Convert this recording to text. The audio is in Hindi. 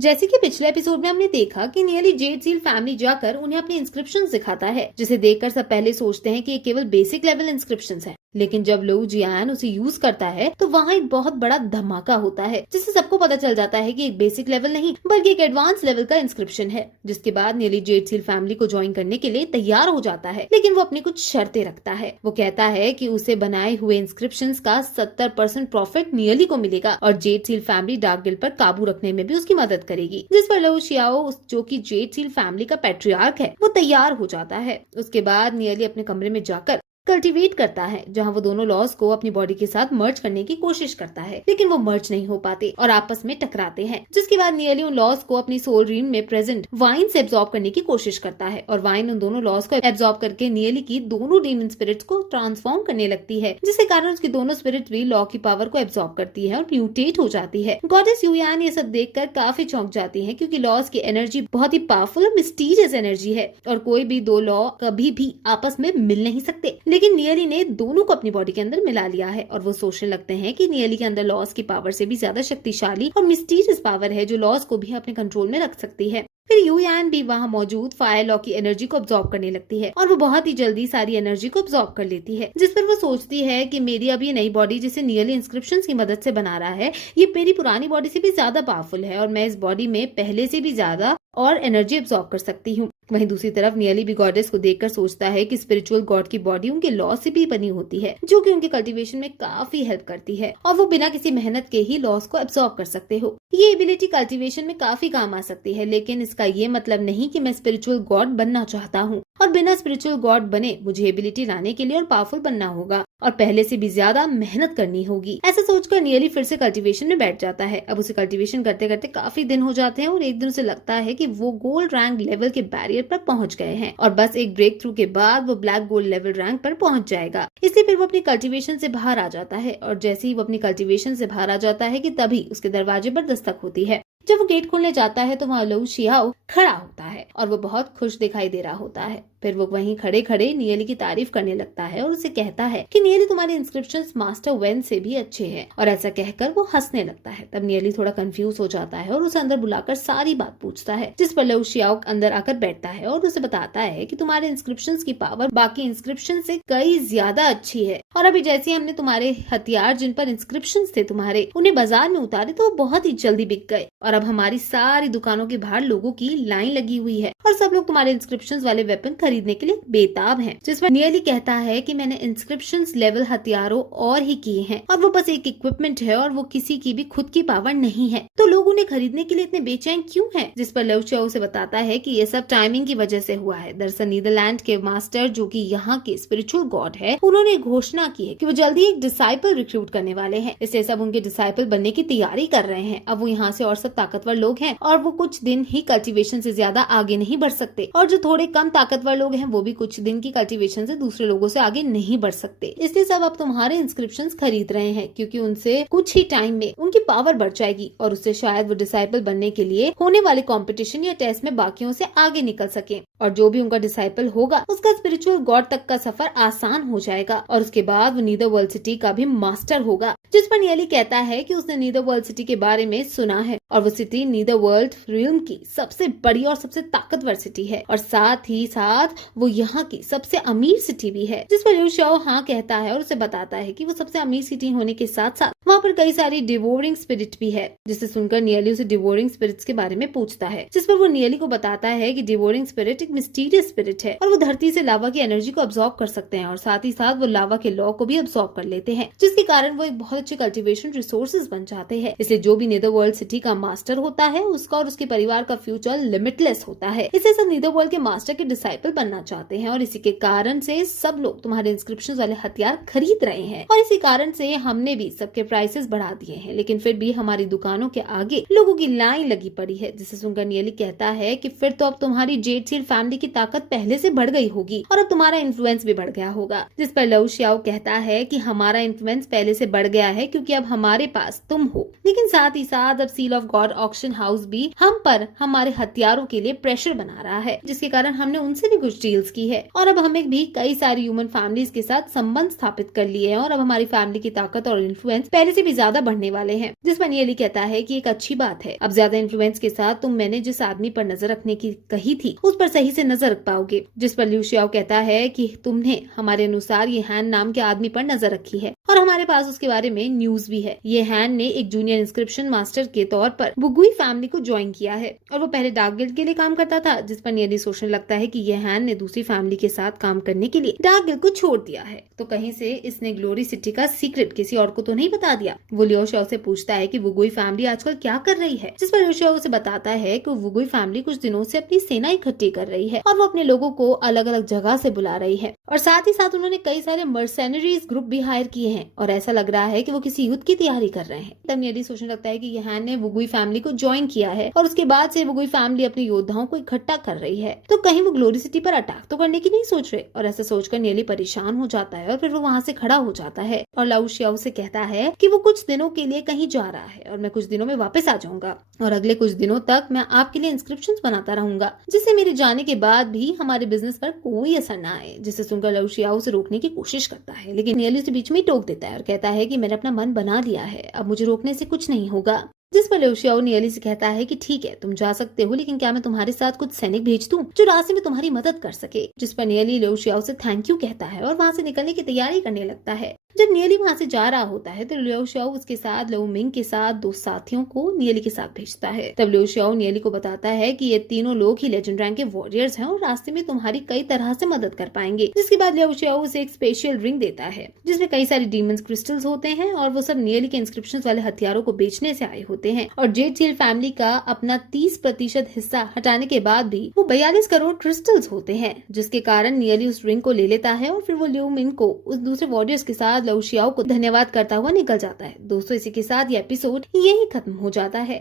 जैसे कि पिछले एपिसोड में हमने देखा कि नियली जेड सील फैमिली जाकर उन्हें अपने इंस्क्रिप्शन दिखाता है, जिसे देखकर सब पहले सोचते हैं कि ये केवल बेसिक लेवल इंस्क्रिप्शन है। लेकिन जब लू जियान उसे यूज करता है तो वहाँ एक बहुत बड़ा धमाका होता है, जिससे सबको पता चल जाता है कि एक बेसिक लेवल नहीं बल्कि एक एडवांस लेवल का इंस्क्रिप्शन है। जिसके बाद नियली जेड सील फैमिली को ज्वाइन करने के लिए तैयार हो जाता है, लेकिन वो अपनी कुछ शर्तें रखता है। वो कहता है कि उसे बनाए हुए इंस्क्रिप्शन का 70% प्रॉफिट नियली को मिलेगा और Z seal family dark guild पर काबू रखने में भी उसकी मदद करेगी। जिस पर लू शियाओ, जो कि जेड सील फैमिली का पैट्रियार्क है, वो तैयार हो जाता है। उसके बाद नियली अपने कमरे में जाकर कल्टीवेट करता है, जहां वो दोनों लॉस को अपनी बॉडी के साथ मर्ज करने की कोशिश करता है, लेकिन वो मर्ज नहीं हो पाते और आपस में टकराते हैं। जिसके बाद नियली उन लॉस को अपनी सोल रीम में प्रेजेंट वाइन से एब्जॉर्ब करने की कोशिश करता है और वाइन उन दोनों लॉस को एब्जॉर्ब करके नियली की दोनों डीमन स्पिरिट्स को ट्रांसफॉर्म करने लगती है, जिसके कारण उसकी दोनों स्पिरिट भी लॉ की पावर को एब्जॉर्ब करती है और म्यूटेट हो जाती है। गॉडेस युयान ये सब देखकर काफी चौंक जाती है, क्योंकि लॉस की एनर्जी बहुत ही पावरफुल और मिस्टीरियस एनर्जी है और कोई भी दो लॉ कभी भी आपस में मिल नहीं सकते। लेकिन नियली ने दोनों को अपनी बॉडी के अंदर मिला लिया है और वो सोचने लगते हैं कि नियली के अंदर लॉस की पावर से भी ज्यादा शक्तिशाली और मिस्टीरियस पावर है, जो लॉस को भी अपने कंट्रोल में रख सकती है। फिर युयान भी वहाँ मौजूद फायर लॉ की एनर्जी को अब्सॉर्ब करने लगती है और वो बहुत ही जल्दी सारी एनर्जी को अब्सॉर्ब कर लेती है। जिस पर वो सोचती है कि मेरी अब ये नई बॉडी जिसे नियली इंस्क्रिप्शंस की मदद से बना रहा है, ये मेरी पुरानी बॉडी से भी ज्यादा पावरफुल है और मैं इस बॉडी में पहले से भी ज्यादा और एनर्जी अब्सॉर्ब कर सकती हूँ। वहीं दूसरी तरफ नियली भी गॉडेस को देखकर सोचता है कि स्पिरिचुअल गॉड की बॉडी उनके लॉ से भी बनी होती है, जो कि उनके कल्टीवेशन में काफी हेल्प करती है और वो बिना किसी मेहनत के ही लॉस को अब्सॉर्ब कर सकते हो। ये एबिलिटी कल्टीवेशन में काफी काम आ सकती है, लेकिन इसका ये मतलब नहीं कि मैं स्पिरिचुअल गॉड बनना चाहता हूँ और बिना स्पिरिचुअल गॉड बने मुझे एबिलिटी लाने के लिए और पावरफुल बनना होगा और पहले से भी ज्यादा मेहनत करनी होगी। ऐसा सोचकर नियली फिर से कल्टीवेशन में बैठ जाता है। अब उसे कल्टीवेशन करते करते काफी दिन हो जाते हैं और एक दिन उसे लगता है कि वो गोल्ड रैंक लेवल के बैरियर पर पहुंच गए हैं और बस एक ब्रेक थ्रू के बाद वो ब्लैक गोल्ड लेवल रैंक पर पहुंच जाएगा। इसलिए फिर वो अपनी कल्टीवेशन से बाहर आ जाता है और जैसे ही वो अपनी कल्टीवेशन से बाहर आ जाता है कि तभी उसके दरवाजे पर दस्तक होती है। जब वो गेट खोलने जाता है तो वहाँ लू शियाओ खड़ा होता है और वो बहुत खुश दिखाई दे रहा होता है। फिर वो वहीं खड़े खड़े नियली की तारीफ करने लगता है और उसे कहता है कि नियली तुम्हारे इंस्क्रिप्शंस मास्टर वेन से भी अच्छे हैं और ऐसा कहकर वो हंसने लगता है। तब नियली थोड़ा कंफ्यूज हो जाता है और उसे अंदर बुलाकर सारी बात पूछता है, जिस पर लू शियाओ अंदर आकर बैठता है और उसे बताता है कि तुम्हारे इंस्क्रिप्शंस की पावर बाकी इंस्क्रिप्शन से कई ज्यादा अच्छी है और अभी जैसे हमने तुम्हारे हथियार जिन पर इंस्क्रिप्शन थे तुम्हारे उन्हें बाजार में उतारे तो वो बहुत ही जल्दी बिक गए और अब हमारी सारी दुकानों के बाहर लोगों की लाइन लगी हुई है और सब लोग तुम्हारे इंस्क्रिप्शंस वाले वेपन खरीदने के लिए बेताब हैं। जिसमें नियली कहता है कि मैंने इंस्क्रिप्शंस लेवल हथियारों और ही किए हैं और वो बस एक इक्विपमेंट है और वो किसी की भी खुद की पावर नहीं है, तो लोग उन्हें खरीदने के लिए इतने बेचैन क्यों हैं? जिस पर लू शियाओ उसे बताता है कि ये सब टाइमिंग की वजह से हुआ है। दरअसल नीदरलैंड के मास्टर, जो कि यहाँ के स्पिरिचुअल गॉड है, उन्होंने घोषणा की है कि वो जल्दी एक डिसाइपल रिक्रूट करने वाले हैं, इसलिए सब उनके डिसाइपल बनने की तैयारी कर रहे हैं। अब वो यहाँ से और सब ताकतवर लोग हैं और वो कुछ दिन ही कल्टीवेशन से ज्यादा आगे नहीं बढ़ सकते और जो थोड़े कम ताकतवर लोग हैं वो भी कुछ दिन की कल्टीवेशन से दूसरे लोगों से आगे नहीं बढ़ सकते। इसलिए सब अब तुम्हारे इंस्क्रिप्शंस खरीद रहे हैं, क्योंकि उनसे कुछ ही टाइम में उनकी पावर बढ़ जाएगी और उससे शायद वो डिसाइपल बनने के लिए होने वाले कंपटीशन या टेस्ट में बाकियों से आगे निकल सके और जो भी उनका डिसाइपल होगा उसका स्पिरिचुअल गॉड तक का सफर आसान हो जाएगा और उसके बाद वो नीदर वर्ल्ड सिटी का भी मास्टर होगा। जिस पर नियली कहता है कि उसने नीदर वर्ल्ड सिटी के बारे में सुना है और वो सिटी नीदर वर्ल्ड रियल्म की सबसे बड़ी और सबसे ताकतवर सिटी है और साथ ही साथ वो यहाँ की सबसे अमीर सिटी भी है। जिस पर लू शियाओ हाँ कहता है और उसे बताता है कि वो सबसे अमीर सिटी होने के साथ साथ वहाँ पर कई सारी डिवोरिंग स्पिरिट भी है। जिसे सुनकर नियली उसे डिवोरिंग स्पिरिट्स के बारे में पूछता है, जिस पर वो नियली को बताता है कि डिवोरिंग स्पिरिट एक मिस्टीरियस स्पिरिट है और वो धरती से लावा की एनर्जी को अब्सॉर्ब कर सकते हैं और साथ ही साथ वो लावा के लॉ को भी अब्सॉर्ब कर लेते हैं, जिसके कारण वो एक बहुत अच्छे कल्टीवेशन रिसोर्सेज बन जाते हैं। इसलिए जो भी नीदर वर्ल्ड सिटी का मास्टर होता है उसका और उसके परिवार का फ्यूचर लिमिटलेस होता है। इसलिए सब नीदर वर्ल्ड के मास्टर के डिसाइपल बनना चाहते हैं और इसी के कारण से सब लोग तुम्हारे इंस्क्रिप्शन वाले हथियार खरीद रहे हैं और इसी कारण से हमने भी सबके प्राइसेस बढ़ा दिए हैं, लेकिन फिर भी हमारी दुकानों के आगे लोगों की लाइन लगी पड़ी है। जिसे सुनकर नियली कहता है कि फिर तो अब तुम्हारी जेड सील फैमिली की ताकत पहले से बढ़ गई होगी और अब तुम्हारा इन्फ्लुएंस भी बढ़ गया होगा। जिस पर लू शियाओ कहता है कि हमारा इन्फ्लुएंस पहले से बढ़ गया है क्योंकि अब हमारे पास तुम हो, लेकिन साथ ही साथ अब seal of God auction house भी हम पर हमारे हथियारों के लिए प्रेशर बना रहा है, जिसके कारण हमने उनसे भी कुछ डील्स की है और अब हमें भी कई सारी ह्यूमन फैमिलीज के साथ संबंध स्थापित कर लिए हैं और अब हमारी फैमिली की ताकत और इन्फ्लुएंस पहले से भी ज्यादा बढ़ने वाले हैं। जिस पर नियली कहता है कि एक अच्छी बात है, अब ज्यादा इन्फ्लुएंस के साथ तुम मैंने जिस आदमी पर नजर रखने की कही थी उस पर सही से नजर रख पाओगे। जिस पर लिu xiao कहता है कि तुमने हमारे अनुसार ये हैन नाम के आदमी पर नजर रखी है और हमारे पास उसके बारे में न्यूज भी है। ये हैन ने एक जूनियर इंस्क्रिप्शन मास्टर के तौर पर वुगुई फैमिली को ज्वाइन किया है और वो पहले डार्क गिल्ड के लिए काम करता था। जिस पर नियली सोचने लगता है कि यह हैन ने दूसरी फैमिली के साथ काम करने के लिए डार्क गिल्ड को छोड़ दिया है, तो कहीं से इसने ग्लोरी सिटी का सीक्रेट किसी और को तो नहीं बता दिया। वो लिu xiao से पूछता है कि वुगुई फैमिली आजकल क्या कर रही है। जिस पर लिu xiao उसे बताता है कि वुगुई फैमिली कुछ दिनों से अपनी सेना इकट्ठी कर रही है और वो अपने लोगों को अलग अलग जगह से बुला रही है और साथ ही साथ उन्होंने कई सारे मर्सेनरीज ग्रुप भी हायर किए हैं और ऐसा लग रहा है कि वो किसी युद्ध की तैयारी कर रहे हैं। तब नियली सोचने लगता है कि ये हैन ने वुगुई फैमिली को ज्वाइन किया है और उसके बाद से वुगुई फैमिली अपने योद्धाओं को इकट्ठा कर रही है, तो कहीं वो ग्लोरी सिटी पर अटैक तो करने की नहीं सोच रहे। और ऐसा सोचकर नियली परेशान हो जाता है और फिर वो वहाँ से खड़ा हो जाता है और लिu xiao से कहता है कि वो कुछ दिनों के लिए कहीं जा रहा है और मैं कुछ दिनों में वापस आ जाऊंगा और अगले कुछ दिनों तक मैं आपके लिए इंस्क्रिप्शंस बनाता रहूंगा जिससे मेरे जाने के बाद भी हमारे बिजनेस पर कोई असर न आए। जिसे सुनकर लिu xiao उसे रोकने की कोशिश करता है, लेकिन नियली उसे बीच में टोक देता है और कहता है कि मैंने अपना मन बना लिया है, अब मुझे रोकने से कुछ नहीं होगा। जिस पर लिu xiao नियली से कहता है कि ठीक है तुम जा सकते हो, लेकिन क्या मैं तुम्हारे साथ कुछ सैनिक भेज दूं जो रास्ते में तुम्हारी मदद कर सके। जिस पर नियली लिu xiao से थैंक यू कहता है और वहाँ से निकलने की तैयारी करने लगता है। जब नियली वहाँ से जा रहा होता है तो लिu xiao उसके साथ लू मिंग के साथ दो साथियों को नियली के साथ भेजता है। तब लिu xiao नियली को बताता है कि ये तीनों लोग ही लेजेंड रैंक के वॉरियर्स हैं और रास्ते में तुम्हारी कई तरह से मदद कर पाएंगे। जिसके बाद लिu xiao उसे एक स्पेशल रिंग देता है जिसमें कई सारे डीमंस क्रिस्टल्स होते हैं और वो सब नियली के इंस्क्रिप्शंस वाले हथियारों को बेचने से आए होते हैं और जेड सील फैमिली का अपना 30% हिस्सा हटाने के बाद भी वो 42 करोड़ क्रिस्टल्स होते हैं, जिसके कारण नियली उस रिंग को ले लेता है और फिर वो लू मिंग को उस दूसरे वॉरियर्स के साथ लिu xiao को धन्यवाद करता हुआ निकल जाता है। दोस्तों इसी के साथ ये एपिसोड यही खत्म हो जाता है।